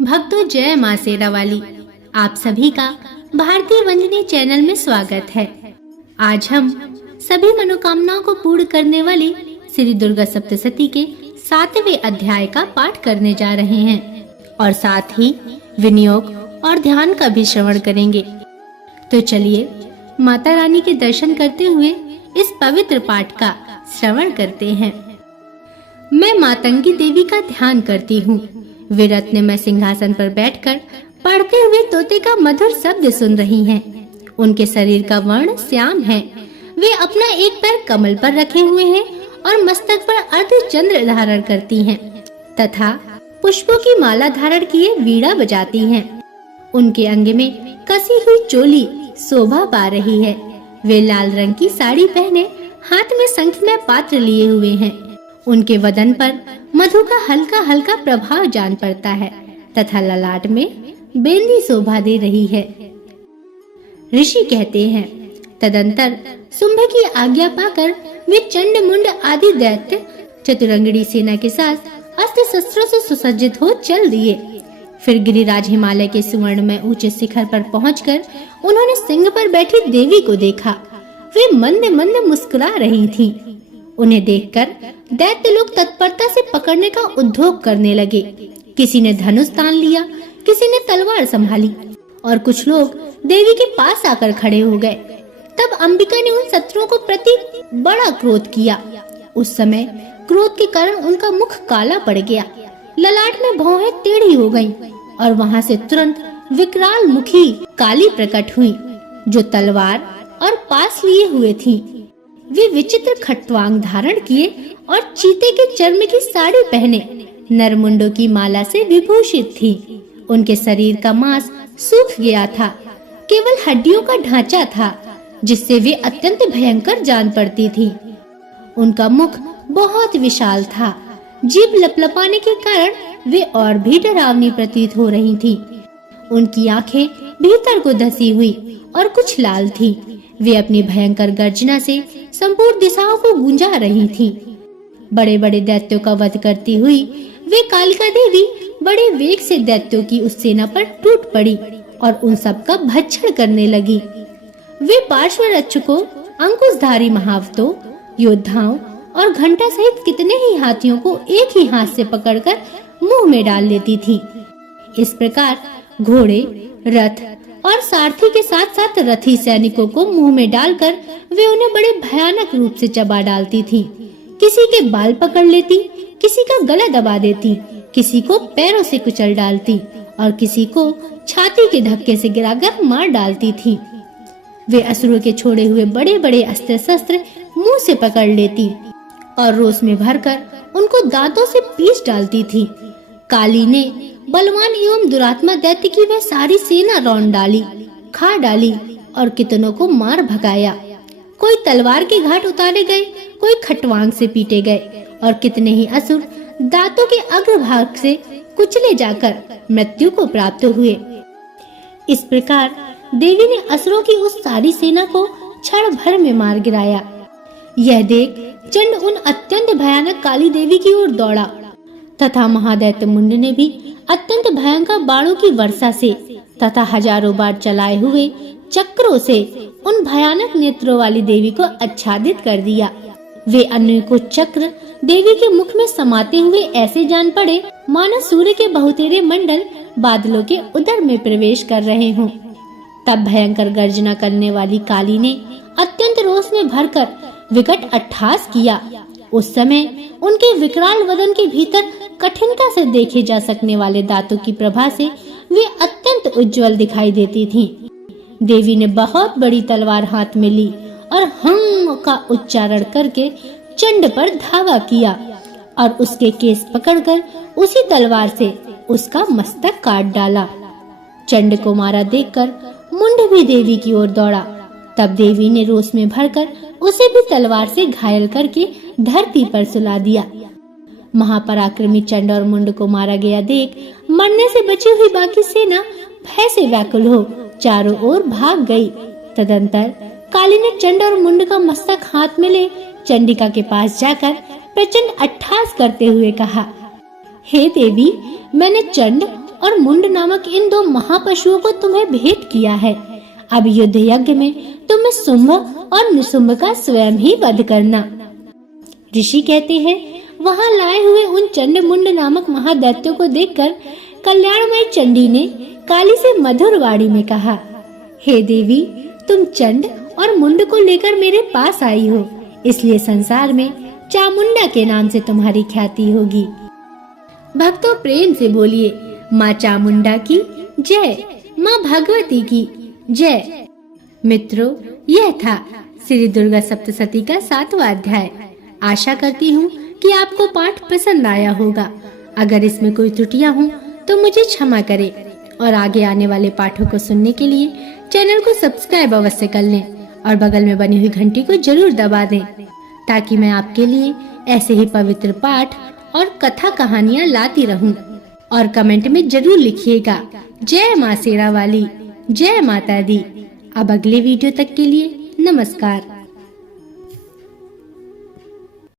भक्तों, जय माँ शेरावाली। आप सभी का भारतीय वंदनी चैनल में स्वागत है। आज हम सभी मनोकामनाओं को पूर्ण करने वाली श्री दुर्गा सप्तशती के 7वें अध्याय का पाठ करने जा रहे हैं और साथ ही विनियोग और ध्यान का भी श्रवण करेंगे। तो चलिए माता रानी के दर्शन करते हुए इस पवित्र पाठ का श्रवण करते हैं। मैं मातंगी देवी का ध्यान करती हूँ। वे रत्न में सिंहासन पर बैठकर पढ़ते हुए तोते का मधुर शब्द सुन रही हैं। उनके शरीर का वर्ण श्याम है। वे अपना एक पैर कमल पर रखे हुए हैं और मस्तक पर अर्धचंद्र धारण करती हैं तथा पुष्पों की माला धारण किए वीणा बजाती हैं। उनके अंग में कसी हुई चोली शोभा पा रही है। वे लाल रंग की साड़ी पहने हाथ में शंख में पात्र लिए हुए हैं। उनके वदन पर मधु का हल्का हल्का प्रभाव जान पड़ता है तथा ललाट में बेंदी शोभा दे रही है। ऋषि कहते हैं, तदंतर शुंभ की आज्ञा पाकर वे चंड मुंड आदि दैत्य चतुरंगड़ी सेना के साथ अस्त्र शस्त्रों से सुसज्जित हो चल दिए। फिर गिरिराज हिमालय के सुवर्ण में ऊंचे शिखर पर पहुंचकर उन्होंने सिंह पर बैठी देवी को देखा। वे मंद मंद मुस्कुरा रही थीं। उन्हें देखकर दैत्य लोग तत्परता से पकड़ने का उद्योग करने लगे। किसी ने धनुष तान लिया, किसी ने तलवार संभाली और कुछ लोग देवी के पास आकर खड़े हो गए। तब अंबिका ने उन शत्रुओं को प्रति बड़ा क्रोध किया। उस समय क्रोध के कारण उनका मुख काला पड़ गया, ललाट में भौहें टेढ़ी हो गईं और वहां से तुरंत विकराल मुखी काली प्रकट हुई जो तलवार और पास लिए हुए थी। वे विचित्र खट्वांग धारण किए और चीते के चर्म की साड़ी पहने नरमुंडों की माला से विभूषित थी। उनके शरीर का मांस सूख गया था, केवल हड्डियों का ढांचा था जिससे वे अत्यंत भयंकर जान पड़ती थी। उनका मुख बहुत विशाल था। जीभ लपलपाने के कारण वे और भी डरावनी प्रतीत हो रही थी। उनकी आंखें भीतर को धसी हुई और कुछ लाल थी। वे अपनी भयंकर गर्जना से संपूर्ण दिशाओं को गूंजा रही थीं। बड़े बड़े दैत्यों का वध करती हुई वे कालिका देवी बड़े वेग से दैत्यों की उस सेना पर टूट पड़ी और उन सब का भक्षण करने लगी। वे पार्श्व रक्षकों, अंकुशधारी महावतों, योद्धाओं और घंटा सहित कितने ही हाथियों को एक ही हाथ से पकड़कर मुंह में डाल लेती थी। इस प्रकार घोड़े, रथ और सारथी के साथ साथ रथी सैनिकों को मुंह में डालकर वे उन्हें बड़े भयानक रूप से चबा डालती थीं। किसी के बाल पकड़ लेती, किसी का गला दबा देती, किसी को पैरों से कुचल डालती और किसी को छाती के धक्के से गिराकर मार डालती थीं। वे असुरों के छोड़े हुए बड़े बड़े अस्त्र शस्त्र मुंह से पकड़ लेती और रोष में भरकर उनको दांतों से पीस डालती थी। काली ने बलवान एवं दुरात्मा दैत्य की वह सारी सेना रौंद डाली, खा डाली और कितनों को मार भगाया। कोई तलवार के घाट उतारे गए, कोई खटवांग से पीटे गए और कितने ही असुर दांतों के अग्रभाग से कुचले जाकर मृत्यु को प्राप्त हुए। इस प्रकार देवी ने असुरों की उस सारी सेना को क्षण भर में मार गिराया। यह देख चंड उन अत्यंत भयानक काली देवी की ओर दौड़ा तथा महादैत्य मुंड ने भी अत्यंत भयंकर बाणों की वर्षा से तथा हजारों बार चलाए हुए चक्रों से उन भयानक नेत्रों वाली देवी को आच्छादित कर दिया। वे अनेकों चक्र देवी के मुख में समाते हुए ऐसे जान पड़े मानो सूर्य के बहुतेरे मंडल बादलों के उदर में प्रवेश कर रहे हों। तब भयंकर गर्जना करने वाली काली ने अत्यंत रोष में भरकर विकट अट्टहास किया। उस समय उनके विकराल वदन के भीतर कठिनता से देखे जा सकने वाले दांतों की प्रभा से वे अत्यंत उज्जवल दिखाई देती थीं। देवी ने बहुत बड़ी तलवार हाथ में ली और हम का उच्चारण करके चंड पर धावा किया और उसके केस पकड़कर उसी तलवार से उसका मस्तक काट डाला। चंड को मारा देखकर मुंड भी देवी की ओर दौड़ा। तब देवी ने रोष में भरकर उसे भी तलवार से घायल करके धरती पर सुला दिया। महापराक्रमी चंड और मुंड को मारा गया देख मरने से बची हुई बाकी सेना भय से व्याकुल हो चारों ओर भाग गई। तदंतर काली ने चंड और मुंड का मस्तक हाथ में ले चंडिका के पास जाकर प्रचंड अट्टहास करते हुए कहा, हे देवी, मैंने चंड और मुंड नामक इन 2 महापशुओं को तुम्हें भेंट किया है। अब युद्ध यज्ञ में तुम्हें शुंभ और निशुंभ का स्वयं ही वध करना। ऋषि कहते हैं, वहां लाए हुए उन चंड मुंड नामक महादैत्यों को देखकर कल्याणमयी चंडी ने काली से मधुर वाणी में कहा, हे देवी, तुम चंड और मुंड को लेकर मेरे पास आई हो, इसलिए संसार में चामुंडा के नाम से तुम्हारी ख्याति होगी। भक्तों, प्रेम से बोलिए, माँ चामुंडा की जय, माँ भगवती की जय। मित्रों, यह था श्री दुर्गा सप्तशती का 7वां अध्याय। आशा करती हूँ कि आपको पाठ पसंद आया होगा। अगर इसमें कोई त्रुटियां हों तो मुझे क्षमा करें और आगे आने वाले पाठों को सुनने के लिए चैनल को सब्सक्राइब अवश्य कर लें और बगल में बनी हुई घंटी को जरूर दबा दें, ताकि मैं आपके लिए ऐसे ही पवित्र पाठ और कथा कहानियाँ लाती रहूं। और कमेंट में जरूर लिखिएगा, जय माँ शेरा वाली, जय माता दी। अब अगले वीडियो तक के लिए नमस्कार।